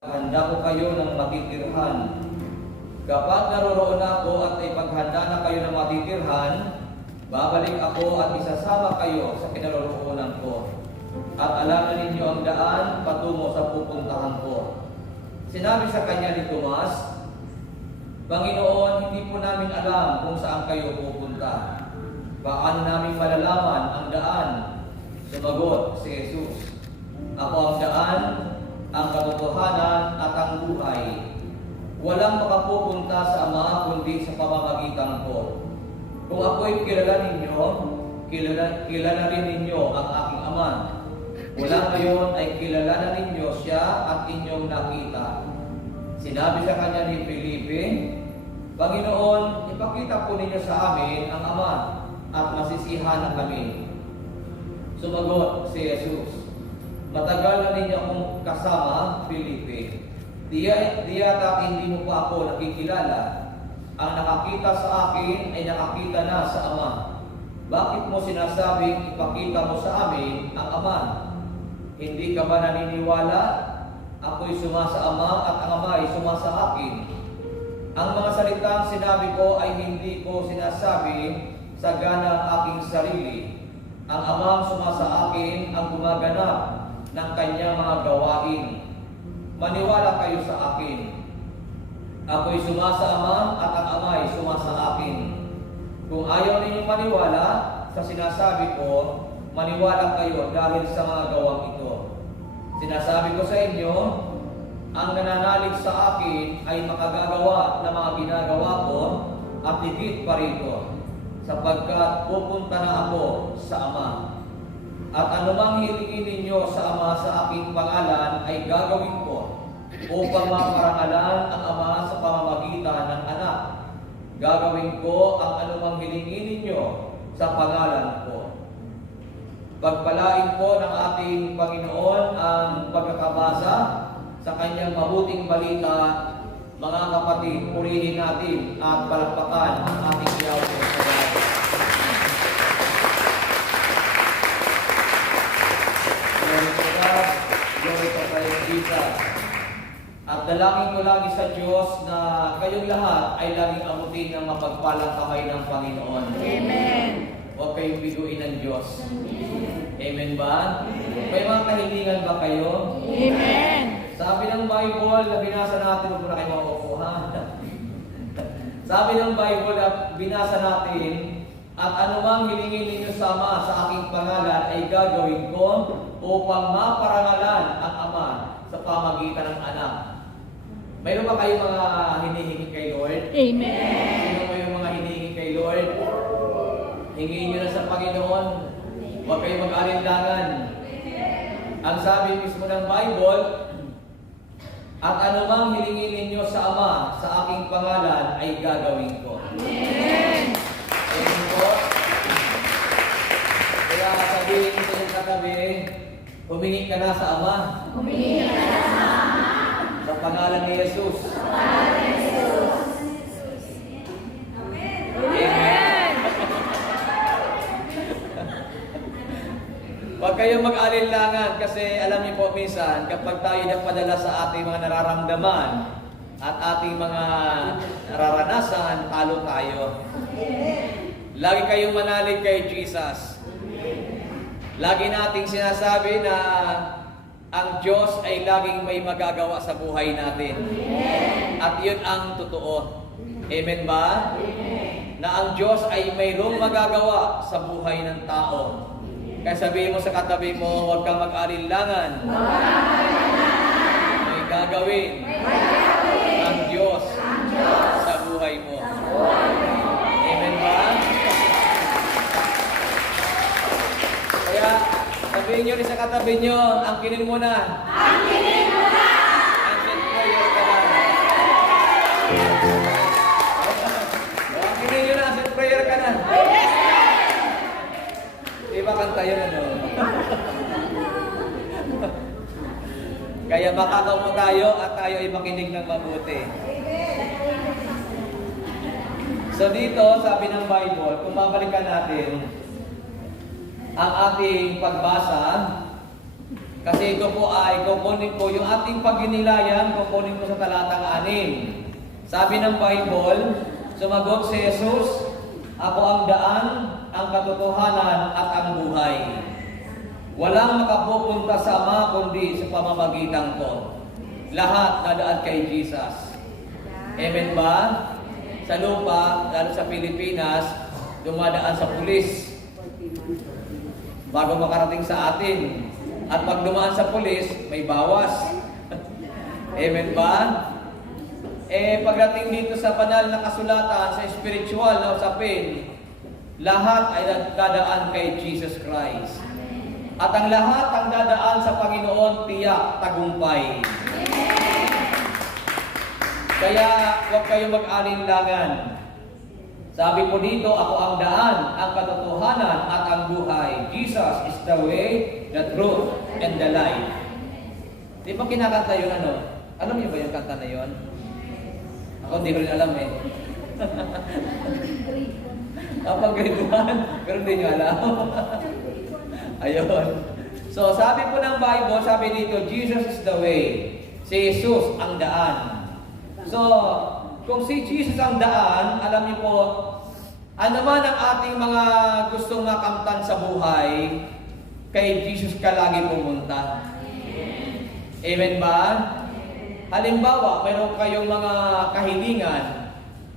Handa ko kayo ng matitirhan. Kapag naroroon ako at ipaghanda na kayo ng matitirhan, babalik ako at isasama kayo sa kinaroroonan ko. At alaman ninyo ang daan patungo sa pupuntahan ko. Sinabi sa kanya ni Tomas, Panginoon, hindi po namin alam kung saan kayo pupunta. Paano namin malalaman ang daan? Sumagot si Jesus, Ako ang daan, ang katotohanan at ang buhay. Walang makapupunta sa Ama kundi sa pamamagitan ko. Kung ako'y kilala ninyo, kilala rin ninyo ang aking Ama. Mula ngayon ay kilala na ninyo siya at inyong nakita. Sinabi sa kanya ni Felipe, Panginoon, ipakita po ninyo sa amin ang Ama at masisihan na kami. Sumagot si Jesus, Matagal na ninyo akong kasama, Felipe. Diyata hindi mo pa ako nakikilala. Ang nakakita sa akin ay nakakita na sa Ama. Bakit mo sinasabing ipakita mo sa amin ang Ama? Hindi ka ba naniniwala? Ako'y suma sa Ama at ang Ama ay suma sa akin. Ang mga salitang sinabi ko ay hindi ko sinasabi sa gana ng aking sarili. Ang Amang suma sa akin ang gumaganap ng kanyang mga gawain. Maniwala kayo sa akin. Ako'y suma sa Ama at ang Ama ay suma sa akin. Kung ayaw ninyong maniwala sa sinasabi ko, maniwala kayo dahil sa mga gawang ito. Sinasabi ko sa inyo, ang nananalig sa akin ay makagagawa ng mga ginagawa ko at higit pa rito, sapagkat pupunta na ako sa Ama. At anumang hilingin ninyo sa Ama sa aking pangalan ay gagawin ko upang maparangalan ang Ama sa pamamagitan ng Anak. Gagawin ko ang anumang hilingin ninyo sa pangalan ko. Pagpalain po ng ating Panginoon ang pagkakabasa sa kanyang mabuting balita. Mga kapatid, purihin natin at palakpakan ang ating Yahweh sa Diyos. Glory to Christ Jesus. At dalangin ko lagi sa Diyos na kayong lahat ay laging abutin ng mapagpalang kamay ng Panginoon. Amen. Huwag kayong biguin ng Diyos. Amen ba? May mga kahilingan ba kayo? Amen. Sabi ng Bible na binasa natin, huwag mo na kayo makukuha. Sabi ng Bible na binasa natin, at anumang hilingin ninyo sama sa aking pangalan ay gagawin ko upang maparangalan ang Ama sa pamagitan ng Anak. Mayroon ba kayo mga hinihingi kay Lord? Amen. Sino mo yung mga hinihingi kay Lord? Hingin nyo na sa Panginoon. Huwag kayong mag-alinlangan. Ang sabi mismo ng Bible, at anumang hilingin ninyo sa Ama sa aking pangalan ay gagawin ko. Amen. Amen po. Kaya sabihin sa iyong katabi, humingi ka na sa Ama. Humingi ka na sa Ama. Sa pangalan ni Jesus. Sa pangalan ni Jesus. Amen. Huwag kayong mag-alinlangan kasi alam niyo po minsan kapag tayo napadala sa ating mga nararamdaman at ating mga nararanasan, talo tayo. Lagi kayong manalig kay Jesus. Lagi nating sinasabi na ang Diyos ay laging may magagawa sa buhay natin. At yun ang totoo. Amen ba? Na ang Diyos ay mayroong magagawa sa buhay ng tao. Kaya sabihin mo sa katabi mo, huwag kang mag-alinlangan. May gagawin ang Diyos sa buhay mo. Amen ba? Kaya sabihin nyo rin sa katabi nyo, angkinin mo na. Angkinin mo na. Answer prayer ka na. Angkinin nyo na, answer prayer ka na. Iba kanta yun, ano? Kaya makakaw tayo at tayo ay makinig ng mabuti. So dito, sabi ng Bible, kung babalikan natin ang ating pagbasa, Kasi ito po ay kukunin ko yung ating pagninilayan, kukunin ko sa talatang 6. Sabi ng Bible, sumagot si Jesus, "Ako ang daan, ang katotohanan at ang buhay. Walang makapupunta sa Ama kundi sa pamamagitan ko." Lahat nadaan kay Jesus. Amen ba? Sa lupa, lalo sa Pilipinas, dumadaan sa pulis bago makarating sa atin. At pag dumaan sa pulis, may bawas. Amen ba? Pagdating dito sa banal na kasulatan, sa spiritual na usapin, lahat ay dadaan kay Jesus Christ. At ang lahat ang dadaan sa Panginoon, tiyak, tagumpay. Kaya huwag kayong mag-alinlangan. Sabi po dito, ako ang daan, ang katotohanan at ang buhay. Jesus is the way, the truth, and the life. Di ba kinakanta yun ano? Alam niyo ba yung kanta na yun? Ako hindi ko rin alam eh. Kapag grade 1, pero hindi nyo alam. Ayun. So sabi po ng Bible, sabi dito, Jesus is the way. Si Jesus ang daan. So, kung si Jesus ang daan, alam niyo po, ano man ang ating mga gustong makamtan sa buhay, kay Jesus ka lagi pumunta. Amen ba? Halimbawa, mayroon kayong mga kahilingan.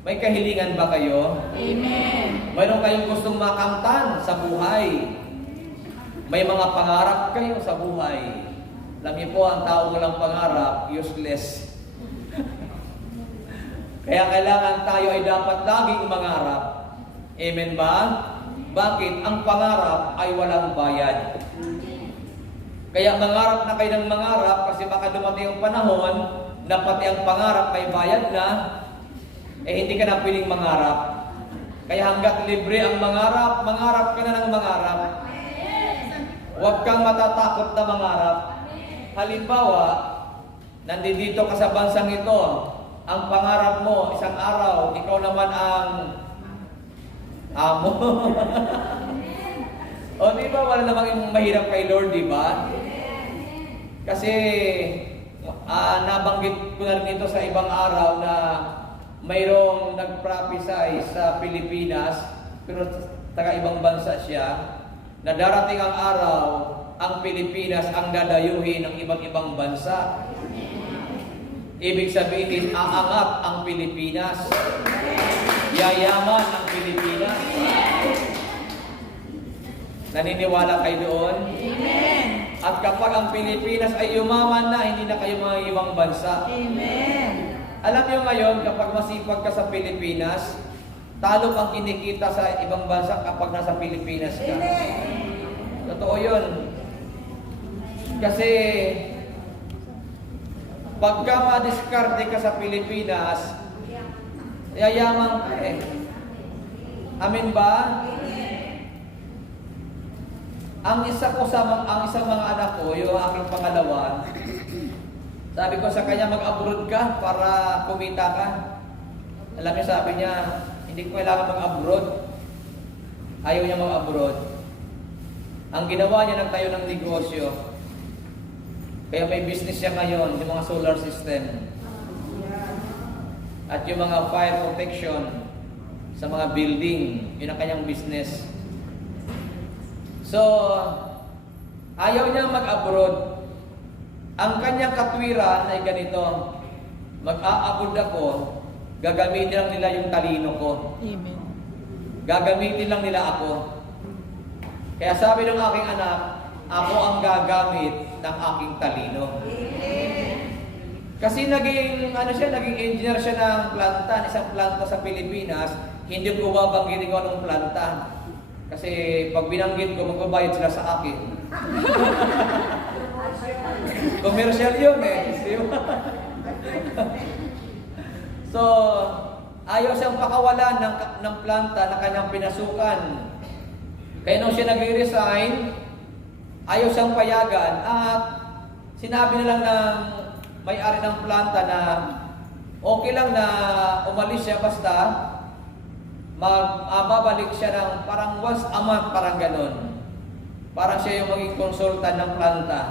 May kahilingan ba kayo? Amen. Mayroon kayong gustong makamtan sa buhay. May mga pangarap kayo sa buhay. Alam niyo po, ang tao walang pangarap, useless. Kaya kailangan tayo ay dapat laging mangarap. Amen ba? Bakit? Ang pangarap ay walang bayad. Kaya mangarap na kayo ng mangarap kasi baka dumating ang panahon na pati ang pangarap may bayad na, hindi ka na pwedeng mangarap. Kaya hanggat libre ang mangarap, mangarap ka na ng mangarap. Huwag kang matatakot na mangarap. Halimbawa, nandito ka sa bansang ito, ang pangarap mo, isang araw, ikaw naman ang amo. O di ba, wala namang mahirap kay Lord, di ba? Kasi, nabanggit ko na rin ito sa ibang araw na mayroong nag-prophesy sa Pilipinas, pero taga ibang bansa siya, na darating ang araw, ang Pilipinas ang dadayuhin ng iba't ibang bansa. Ibig sabihin, aangat ang Pilipinas. Yayaman ang Pilipinas. Naniniwala kayo doon? Amen. At kapag ang Pilipinas ay yumaman na, hindi na kayo mga ibang bansa. Amen. Alam niyo ngayon, kapag masipag ka sa Pilipinas, talo kang kinikita sa ibang bansa kapag nasa Pilipinas ka. Totoo yun. Kasi, pagka madiskarte ka sa Pilipinas, yayaman ka eh. Amin ba? Ang isang mga anak ko, yung aking pangalawa, sabi ko sa kanya, mag-abroad ka para kumita ka. Alam niya, sabi niya, hindi ko kailangan mag-abroad. Ayaw niya mag-abroad. Ang ginawa niya, nagtayo ng negosyo. Kaya may business siya ngayon, yung mga solar system. At yung mga fire protection sa mga building, yun ang kanyang business. So, ayaw niya mag-abroad. Ang kanyang katwiran ay ganito, mag-a-abroad ako, gagamitin lang nila yung talino ko. Amen. Gagamitin lang nila ako. Kaya sabi ng aking anak, ako ang gagamit ng aking talino. Kasi naging engineer siya ng planta, isang planta sa Pilipinas, hindi ko babanggitin ko anong planta. Kasi pag binanggit ko, magbabayad sila sa akin. Commercial yun eh. So, ayaw siyang pakawalan ng planta na kanyang pinasukan. Kaya nung siya nag-resign, ayaw siyang payagan at sinabi na lang ng may-ari ng planta na okay lang na umalis siya basta babalik siya ng parang once a month, parang ganon. Parang siya yung maging consultant ng planta.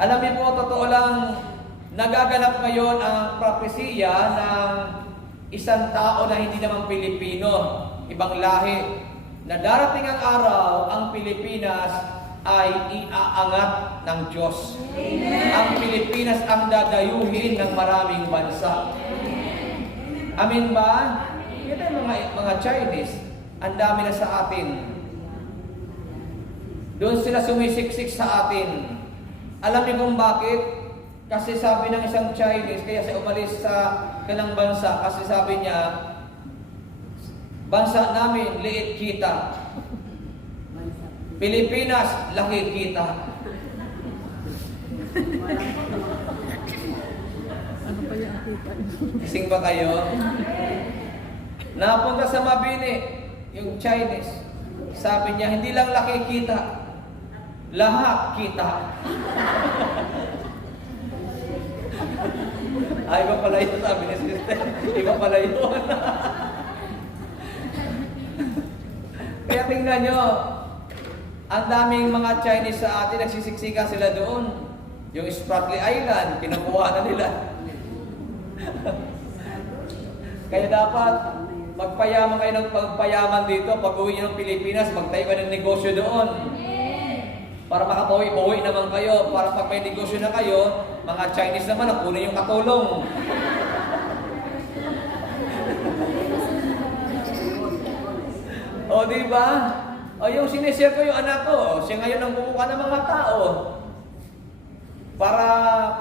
Alam niyo po, totoo lang, nagaganap ngayon ang propesiya ng isang tao na hindi naman Pilipino, ibang lahi, na darating ang araw, ang Pilipinas ay iaangat ng Diyos. Amen. Ang Pilipinas ang dadayuhin ng maraming bansa. Amin ba? Ito yung mga Chinese, ang dami na sa atin. Doon sila sumisiksik sa atin. Alam niyo kung bakit? Kasi sabi ng isang Chinese, kaya siya umalis sa kanilang bansa, kasi sabi niya, bansa namin, liit kita. Pilipinas, laki kita. Gising ba kayo? Napunta sa Mabini, yung Chinese. Sabi niya, hindi lang laki kita, lahat kita. Ay, iba pala yun, sabi ni sister. Iba pala yun. Kaya tingnan nyo, ang daming mga Chinese sa atin, nagsisiksikan sila doon. Yung Spratly Island, kinukuha na nila. Kaya dapat, magpayaman kayo ng pagpayaman dito. Pag uwi nyo ng Pilipinas, magtayo kayo ng negosyo doon. Para makapawi-bawi naman kayo. Para pag may negosyo na kayo, mga Chinese naman, nakunin yung katulong. O, diba? O, yung sinishare ko yung anak ko, siya ngayon ang bumuka ng mga tao. Para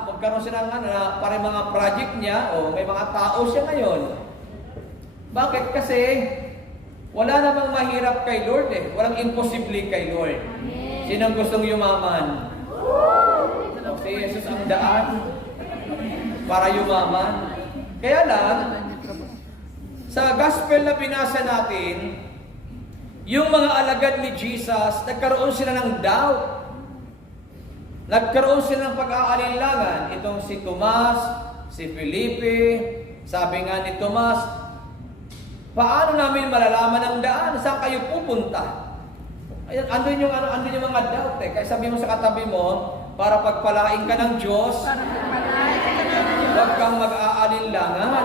magkaroon siya ng para yung mga project niya, o may mga tao siya ngayon. Bakit? Kasi, wala namang mahirap kay Lord eh. Walang imposible kay Lord. Sinong gustong yumaman? Si Jesus ang daan para yumaman. Kaya lang, sa gospel na binasa natin, yung mga alagad ni Jesus, nagkaroon sila ng doubt. Nagkaroon sila ng pag-aalinlangan. Itong si Tomas, si Felipe, sabi nga ni Tomas, paano namin malalaman ang daan? Saan kayo pupunta? Ayan, andun yung mga doubt eh. Kaya sabi mo sa katabi mo, para pagpalain ka ng Diyos, huwag kang mag-aalinlangan.